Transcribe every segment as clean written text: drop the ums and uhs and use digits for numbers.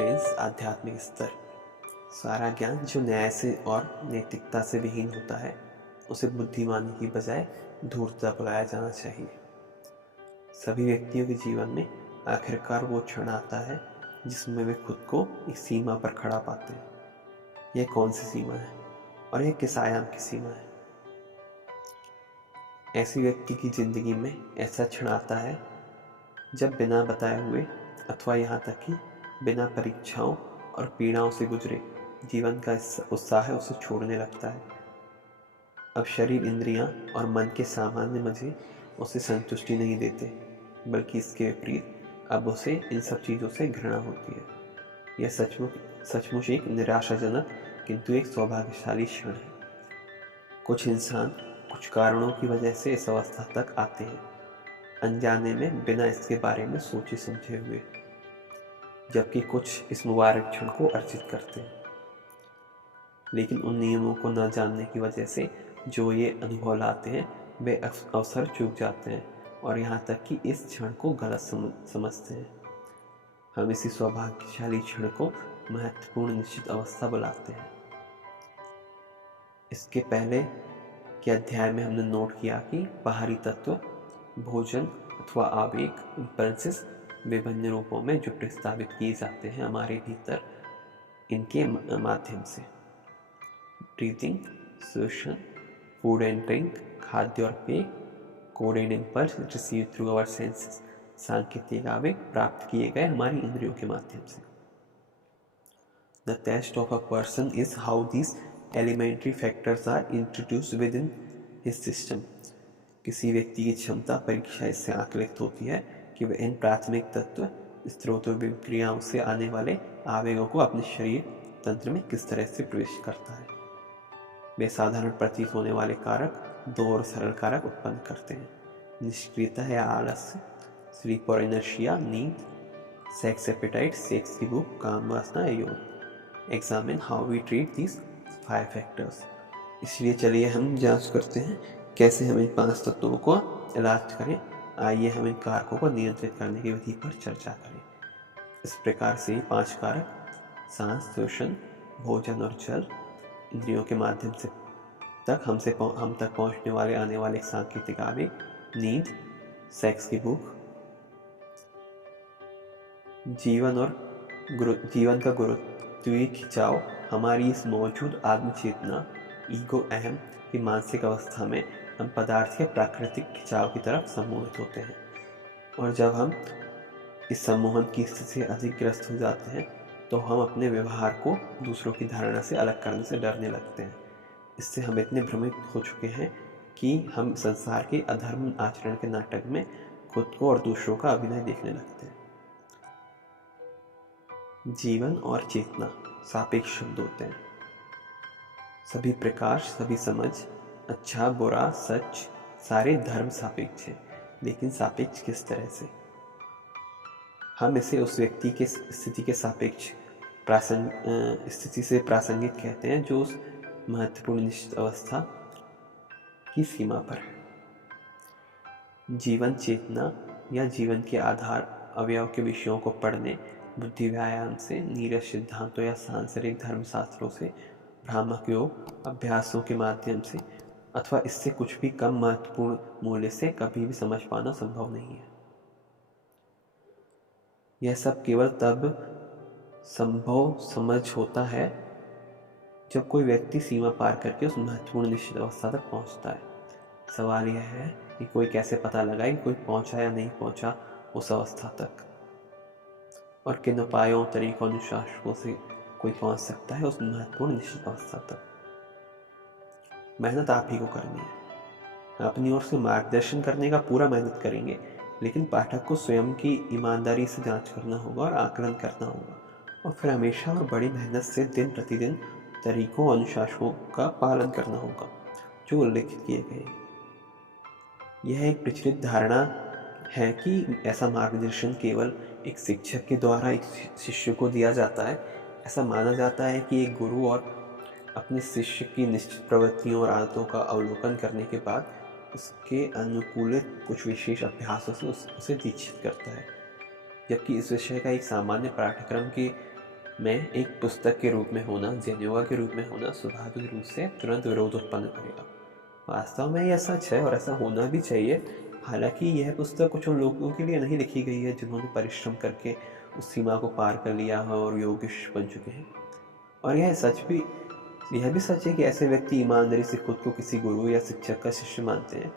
Friends, आध्यात्मिक स्तर। सारा ज्ञान जो न्याय से और नैतिकता से विहीन होता है उसे बुद्धिमानी की बजाय धूर्तता बुलाया जाना चाहिए। सभी व्यक्तियों के जीवन में आखिरकार वो क्षण आता है जिसमें वे खुद को एक सीमा पर खड़ा पाते हैं। यह कौन सी सीमा है और यह किस आयाम की सीमा है? ऐसी व्यक्ति की जिंदगी में ऐसा क्षण आता है जब बिना बताए हुए अथवा यहाँ तक कि बिना परीक्षाओं और पीड़ाओं से गुजरे जीवन का उत्साह उसे छोड़ने लगता है। अब शरीर, इंद्रियां और मन के सामान्य मजे उसे संतुष्टि नहीं देते, बल्कि इसके विपरीत अब उसे इन सब चीज़ों से घृणा होती है। यह सचमुच एक निराशाजनक किंतु एक सौभाग्यशाली क्षण है। कुछ इंसान कुछ कारणों की वजह से इस अवस्था तक आते हैं, अनजाने में, बिना इसके बारे में सोचे समझे हुए, जबकि कुछ इस मुबारक क्षण को अर्जित करते हैं, लेकिन उन नियमों को न जानने की वजह से जो ये अनुभव लाते हैं वे अवसर चूक जाते हैं और यहाँ तक कि इस क्षण को गलत समझते हैं। हम इसी सौभाग्यशाली क्षण को महत्वपूर्ण निश्चित अवस्था बुलाते हैं। इसके पहले के अध्याय में हमने नोट किया कि बाहरी तत्व, भोजन अथवा आवेग, इम्पल्सेस विभिन्न रूपों में जो प्रस्तावित किए जाते हैं हमारे भीतर, इनके माध्यम से ब्रीथिंग, श्वसन, फूड एंड ड्रिंक, खाद्य और पेय, code and impulse receive through our senses, सांकेतिक आवेग प्राप्त किए गए हमारी इंद्रियों के माध्यम से। The test of a person is how these elementary factors are introduced within his system. किसी व्यक्ति की क्षमता परीक्षा इससे आकलित होती है कि वह इन प्राथमिक तत्व, स्रोतों व क्रियाओं से आने वाले आवेगों को अपने शरीर तंत्र में किस तरह से प्रवेश करता है। वे साधारण प्रतीत होने वाले कारक दो और सरल कारक उत्पन्न करते हैं: निष्क्रियता या आलस्य, स्लीप और इनर्शिया, नींद, सेक्स एपेटाइट, सेक्स की भूख, काम वासना, योग। Examine how we treat these 5 factors. इसलिए चलिए हम जांच करते हैं कैसे हम इन 5 तत्वों को इलाज करें। आइए हम इन कारकों को नियंत्रित करने की विधि पर चर्चा करें। इस प्रकार से 5 कारक सांस, श्वसन, भोजन और जल, इंद्रियों के माध्यम से हम तक पहुंचने वाले आने वाले सांकेतिक आवेग, नींद, सेक्स की भूख, जीवन का गुरुत्वीय खिंचाव, हमारी इस मौजूद आत्म चेतना, ईगो, अहम की मानसिक अवस्था में हम पदार्थ के प्राकृतिक खिंचाव की तरफ सम्मोहित होते हैं। और जब हम इस सम्मोहन की स्थिति से अधिक ग्रस्त हो जाते हैं तो हम अपने व्यवहार को दूसरों की धारणा से अलग करने से डरने लगते हैं। इससे हम इतने भ्रमित हो चुके हैं कि हम संसार के अधर्म आचरण के नाटक में खुद को और दूसरों का अभिनय देखने लगते हैं। जीवन और चेतना सापेक्ष शब्द होते हैं। सभी प्रकाश, सभी समझ, अच्छा बुरा, सच, सारे धर्म सापेक्ष हैं, लेकिन सापेक्ष किस तरह से? हम इसे उस व्यक्ति के स्थिति के सापेक्ष स्थिति से प्रासंगिक कहते हैं जो उस महत्वपूर्ण निश्चित अवस्था की सीमा पर है। जीवन चेतना या जीवन के आधार अवयव के विषयों को पढ़ने, बुद्धि व्यायाम से, नीरस सिद्धांतों या सांसारिक धर्मशास्त्रों से, भ्रामक योग अभ्यासों के माध्यम से अथवा इससे कुछ भी कम महत्वपूर्ण मूल्य से कभी भी समझ पाना संभव नहीं है। यह सब केवल तब संभव समझ होता है जब कोई व्यक्ति सीमा पार करके उस महत्वपूर्ण निश्चित अवस्था तक पहुंचता है। सवाल यह है कि कोई कैसे पता लगाए कि कोई पहुंचा या नहीं पहुंचा उस अवस्था तक, और किन उपायों, तरीकों, अनुशासनों से कोई पहुंच सकता है उस महत्वपूर्ण निश्चित अवस्था तक। मेहनत आप ही को करनी है। अपनी ओर से मार्गदर्शन करने का पूरा मेहनत करेंगे, लेकिन पाठक को स्वयं की ईमानदारी से जांच करना होगा और आकलन करना होगा, और फिर हमेशा और बड़ी मेहनत से दिन प्रतिदिन तरीकों और अनुशासनों का पालन करना होगा जो उल्लेखित किए गए। यह एक प्रचलित धारणा है कि ऐसा मार्गदर्शन केवल एक शिक्षक के द्वारा एक शिष्य को दिया जाता है। ऐसा माना जाता है कि एक गुरु और अपने शिष्य की निश्चित प्रवृत्तियों और आदतों का अवलोकन करने के बाद उसके अनुकूलित कुछ विशेष अभ्यासों से उसे दीक्षित करता है, जबकि इस विषय का एक सामान्य पाठ्यक्रम के में एक पुस्तक के रूप में होना, ज़ेन्योवा के रूप में होना स्वाभाविक रूप से तुरंत विरोध उत्पन्न करेगा। वास्तव में यह सच है और ऐसा होना भी चाहिए। हालांकि यह पुस्तक कुछ उन लोगों के लिए नहीं लिखी गई है जिन्होंने परिश्रम करके उस सीमा को पार कर लिया है और योग्य बन चुके हैं। और यह भी सच है कि ऐसे व्यक्ति ईमानदारी से खुद को किसी गुरु या शिक्षक का शिष्य मानते हैं।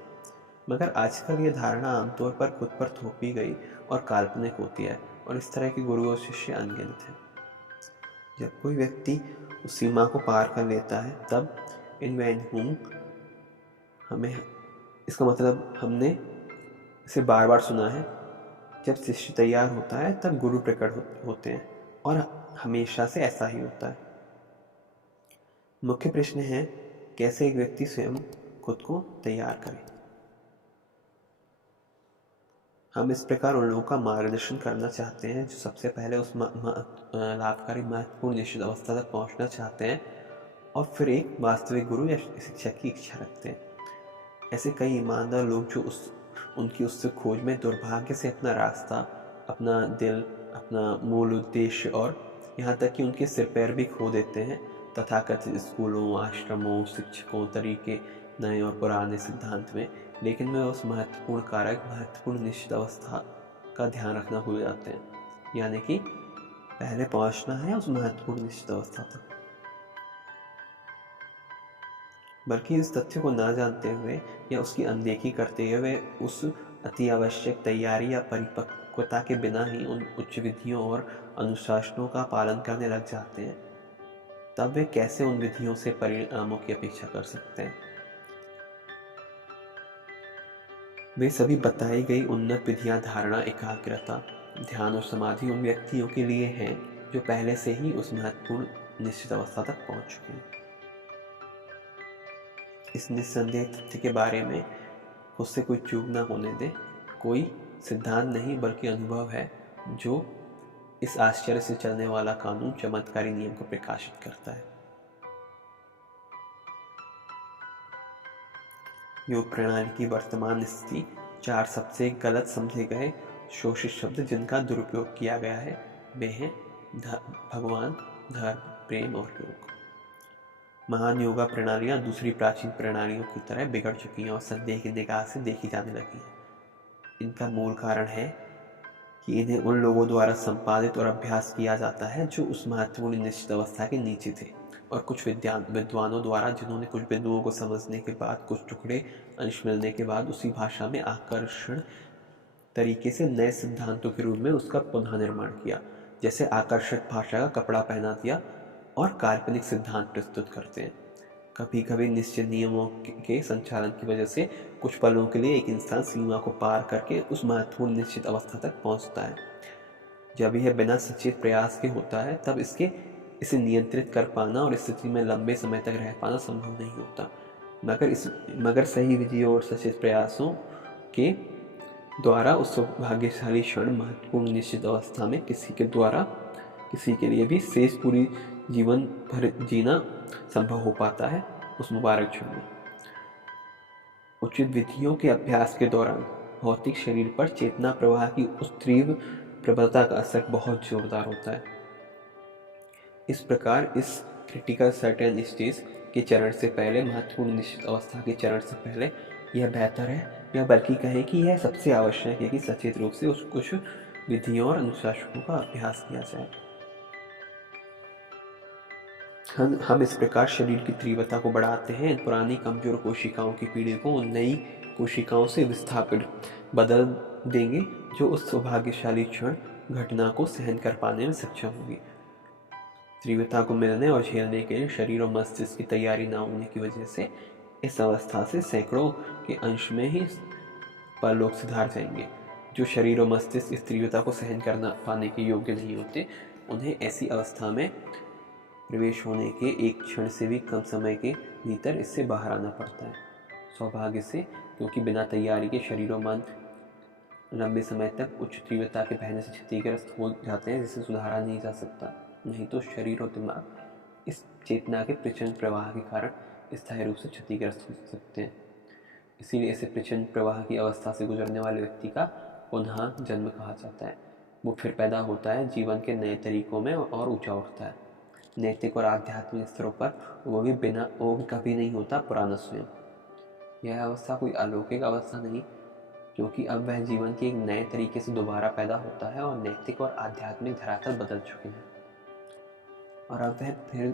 मगर आजकल ये धारणा आमतौर पर खुद पर थोपी गई और काल्पनिक होती है, और इस तरह के गुरु और शिष्य अनगिनत हैं। जब कोई व्यक्ति उस सीमा को पार कर लेता है तब इन वैन हमें इसका मतलब हमने इसे बार बार सुना है, जब शिष्य तैयार होता है तब गुरु प्रकट होते हैं, और हमेशा से ऐसा ही होता है। मुख्य प्रश्न है, कैसे एक व्यक्ति स्वयं खुद को तैयार करे। हम इस प्रकार उन लोगों का मार्गदर्शन करना चाहते हैं जो सबसे पहले उस लाभकारी महत्वपूर्ण निश्चित अवस्था तक पहुंचना चाहते हैं और फिर एक वास्तविक गुरु या शिक्षक की इच्छा रखते हैं। ऐसे कई ईमानदार लोग जो उनकी उससे खोज में दुर्भाग्य से अपना रास्ता, अपना दिल, अपना मूल उद्देश्य और यहाँ तक कि उनके सिर पैर भी खो देते हैं तथाकथित स्कूलों, आश्रमों, शिक्षकों, तरीके, नए और पुराने सिद्धांत में, लेकिन वे उस महत्वपूर्ण निश्चित अवस्था का ध्यान रखना भूल जाते हैं। यानी कि पहले पहुंचना है उस महत्वपूर्ण निश्चित अवस्था तक। बल्कि इस तथ्य को ना जानते हुए या उसकी अनदेखी करते हुए उस अति आवश्यक तैयारी या परिपक्वता के बिना ही उन उच्च विधियों और अनुशासनों का पालन करने लग जाते हैं, तब वे कैसे उन विधियों से परिणामों की अपेक्षा कर सकते हैं। वे सभी बताई गई उन्नत विधियां धारणा, एकाग्रता, ध्यान और समाधि उन व्यक्तियों के लिए हैं जो पहले से ही उस महत्वपूर्ण निश्चित अवस्था तक पहुंच चुके हैं। इस निस्संदेह तथ्य के बारे में खुद से कोई चूक ना होने दें। कोई सिद्धांत नहीं बल्कि अनुभव है जो इस आश्चर्य से चलने वाला कानून, चमत्कारी नियम को प्रकाशित करता है। योग प्रणाली की वर्तमान स्थिति 4 सबसे गलत समझे गए शोषित शब्द जिनका दुरुपयोग किया गया है वे हैं भगवान, धर्म, प्रेम और योग। महान योगा प्रणालियां दूसरी प्राचीन प्रणालियों की तरह बिगड़ चुकी हैं और संदेह की निगाह से देखी जाने लगी हैं। इनका मूल कारण है कि इन्हें उन लोगों द्वारा संपादित और अभ्यास किया जाता है जो उस महत्वपूर्ण निश्चित अवस्था के नीचे थे, और कुछ विद्वानों द्वारा जिन्होंने कुछ बिंदुओं को समझने के बाद, कुछ टुकड़े अंश मिलने के बाद उसी भाषा में आकर्षण तरीके से नए सिद्धांतों के रूप में उसका पुनः निर्माण किया। जैसे आकर्षक भाषा का कपड़ा पहना दिया और काल्पनिक सिद्धांत प्रस्तुत करते हैं। कभी कभी निश्चित नियमों के संचालन की वजह से कुछ पलों के लिए एक इंसान सीमा को पार करके उस महत्वपूर्ण निश्चित अवस्था तक पहुंचता है। जब यह बिना सचेत प्रयास के होता है तब इसे नियंत्रित कर पाना और स्थिति में लंबे समय तक रह पाना संभव नहीं होता। मगर सही विधियों और सचेत प्रयासों के द्वारा उस सौभाग्यशाली क्षण, महत्वपूर्ण निश्चित अवस्था में किसी के लिए भी शेष पूरी जीवन भर जीना संभव हो पाता है। उस मुबारक क्षण में उचित विधियों के अभ्यास के दौरान भौतिक शरीर पर चेतना प्रवाह की उस तीव्र प्रबलता का असर बहुत जोरदार होता है। इस प्रकार इस क्रिटिकल सर्टेन स्टेज के चरण से पहले, महत्वपूर्ण निश्चित अवस्था के चरण से पहले यह बेहतर है, या बल्कि कहें कि यह सबसे आवश्यक है कि सचेत रूप से उस कुछ विधियों और अनुशासनों का अभ्यास किया जाए। हम इस प्रकार शरीर की तीव्रता को बढ़ाते हैं, पुरानी कमजोर कोशिकाओं की पीढ़ी को उन नई कोशिकाओं से विस्थापित बदल देंगे जो उस सौभाग्यशाली क्षण घटना को सहन कर पाने में सक्षम होगी। तीव्रता को मिलने और झेलने के लिए शरीर और मस्तिष्क की तैयारी न होने की वजह से इस अवस्था से सैकड़ों के अंश में ही पर लोग सुधार जाएंगे। जो शरीर और मस्तिष्क इस तीव्रता को सहन करना पाने के योग्य नहीं होते, उन्हें ऐसी अवस्था में प्रवेश होने के एक क्षण से भी कम समय के भीतर इससे बाहर आना पड़ता है। सौभाग्य से, क्योंकि बिना तैयारी के शरीर और मन लंबे समय तक उच्च तीव्रता के बहने से क्षतिग्रस्त हो जाते हैं, जिसे सुधारा नहीं जा सकता। नहीं तो शरीर और दिमाग इस चेतना के प्रचंड प्रवाह के कारण स्थायी रूप से क्षतिग्रस्त हो सकते हैं। इसीलिए इसे प्रचंड प्रवाह की अवस्था से गुजरने वाले व्यक्ति का पुनः जन्म कहा जाता है। वो फिर पैदा होता है जीवन के नए तरीकों में और ऊंचा उठता है नैतिक और आध्यात्मिक स्तरों पर। वो भी कभी नहीं होता पुराना स्वयं। यह अवस्था कोई अलौकिक अवस्था नहीं, क्योंकि अब वह जीवन के एक नए तरीके से दोबारा पैदा होता है और नैतिक और आध्यात्मिक धरातल बदल चुके हैं, और अब वह फिर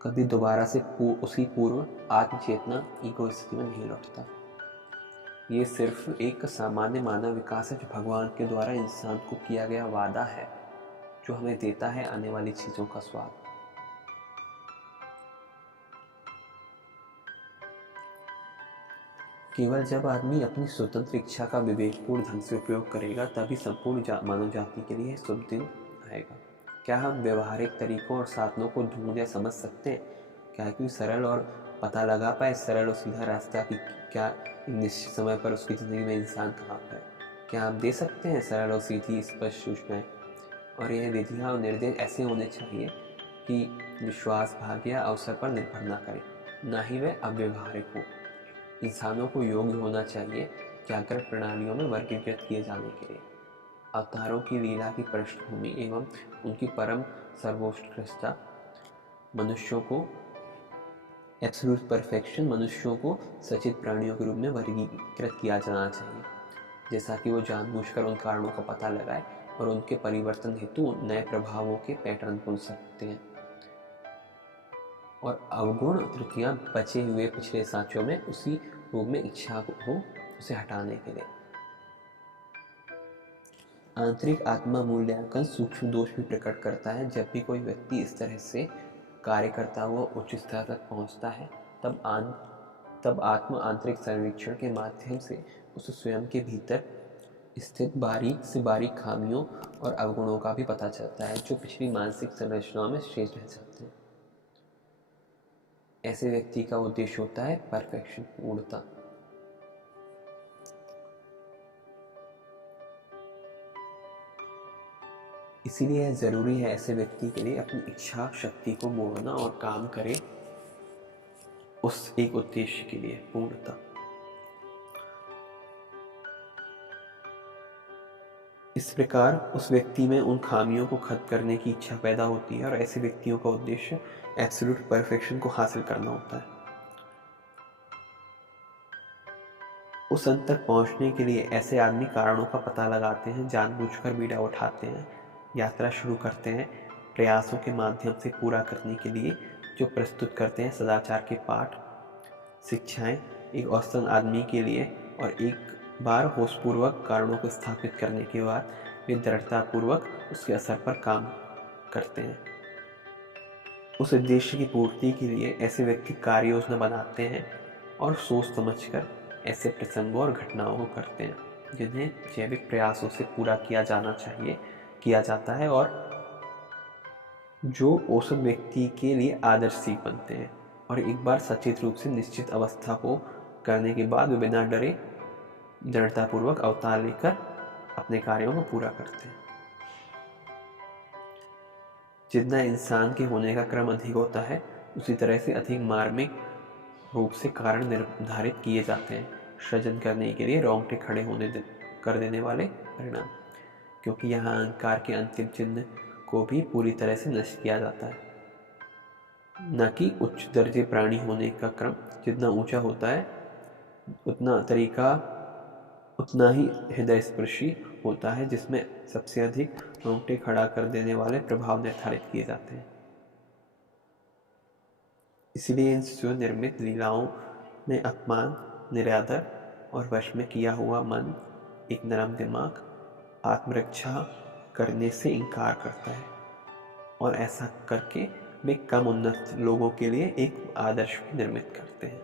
कभी दोबारा से उसी पूर्व आत्मचेतना ईगो स्थिति में नहीं लौटता। ये सिर्फ एक सामान्य मानव विकास है जो भगवान के द्वारा इंसान को किया गया वादा है, जो हमें देता है आने वाली चीजों का स्वाद। केवल जब आदमी अपनी स्वतंत्र इच्छा का विवेकपूर्ण ढंग से उपयोग करेगा तभी संपूर्ण मानव जाति के लिए शुभ दिन आएगा। क्या हम व्यवहारिक तरीकों और साधनों को ढूंढ या समझ सकते हैं? क्या कोई सरल और पता लगा पाए सरल और सीधा रास्ता कि क्या निश्चित समय पर उसकी ज़िंदगी में इंसान कहाँ पर है? क्या आप दे सकते हैं सरल और सीधी स्पष्ट सूचनाएं? और यह विधियाँ और निर्देश ऐसे होने चाहिए कि विश्वास, भाग्य या अवसर पर निर्भर ना करें, ना ही वे अव्यवहारिक हो। इंसानों को योग्य होना चाहिए जागृत प्रणालियों में वर्गीकृत किए जाने के लिए। अवतारों की लीला की पृष्ठभूमि एवं उनकी परम सर्वोत्कृष्टता मनुष्यों को एब्सोल्यूट परफेक्शन मनुष्यों को सचेत प्राणियों के रूप में वर्गीकृत किया जाना चाहिए, जैसा कि वो जानबूझकर उन कारणों का पता लगाए और उनके परिवर्तन हेतु नए प्रभावों के पैटर्न बुन सकते हैं, और अवगुण त्रुटियां बचे हुए पिछले सांचों में उसी रूप में इच्छा हो उसे हटाने के लिए। आंतरिक आत्मा मूल्यांकन सूक्ष्म दोष भी प्रकट करता है। जब भी कोई व्यक्ति इस तरह से कार्य करता हुआ उच्च स्तर तक पहुंचता है तब आत्म आंतरिक सर्वेक्षण के माध्यम से उसे स्वयं के भीतर स्थित बारीक से बारीक खामियों और अवगुणों का भी पता चलता है जो पिछली मानसिक संरचनाओं में शेष रह जाते हैं। ऐसे व्यक्ति का उद्देश्य होता है परफेक्शन, पूर्णता। इसीलिए यह जरूरी है ऐसे व्यक्ति के लिए अपनी इच्छा शक्ति को मोड़ना और काम करे उस एक उद्देश्य के लिए, पूर्णता। इस प्रकार उस व्यक्ति में उन खामियों को खत्म करने की इच्छा पैदा होती है और ऐसे व्यक्तियों का उद्देश्य एब्सोल्यूट परफेक्शन को हासिल करना होता है। उस अंत तक पहुंचने के लिए ऐसे आदमी कारणों का पता लगाते हैं, जानबूझकर बीड़ा उठाते हैं, यात्रा शुरू करते हैं प्रयासों के माध्यम से पूरा करने के लिए, जो प्रस्तुत करते हैं सदाचार के पाठ, शिक्षाएं एक औसतन आदमी के लिए, और एक बार होशपूर्वक कारणों को स्थापित करने के बाद वे दृढ़तापूर्वक उसके असर पर काम करते हैं। उस उद्देश्य की पूर्ति के लिए ऐसे व्यक्ति कार्य योजना बनाते हैं और सोच समझकर ऐसे प्रसंगों और घटनाओं को करते हैं जिन्हें जैविक प्रयासों से पूरा किया जाता है और जो औसत व्यक्ति के लिए आदर्श सीख बनते हैं। और एक बार सचेत रूप से निश्चित अवस्था को करने के बाद वे बिना डरे दृढ़तापूर्वक अवतार लेकर अपने कार्यों को पूरा करते हैं। जितना इंसान के होने का क्रम अधिक होता है उसी तरह से अधिक मार्मिक रूप से कारण निर्धारित किए जाते हैं सृजन करने के लिए रोंगटे खड़े कर देने वाले परिणाम, क्योंकि यहाँ अहंकार के अंतिम चिन्ह को भी पूरी तरह से नष्ट किया जाता है। न कि उच्च दर्जे प्राणी होने का क्रम जितना ऊंचा होता है उतना ही हृदय स्पर्शी होता है, जिसमें सबसे अधिक रोंगटे खड़ा कर देने वाले प्रभाव निर्धारित किए जाते हैं। इसलिए इन स्वनिर्मित लीलाओं में अपमान, निरादर और वश में किया हुआ मन, एक नरम दिमाग आत्मरक्षा करने से इनकार करता है, और ऐसा करके वे कम उन्नत लोगों के लिए एक आदर्श निर्मित करते हैं।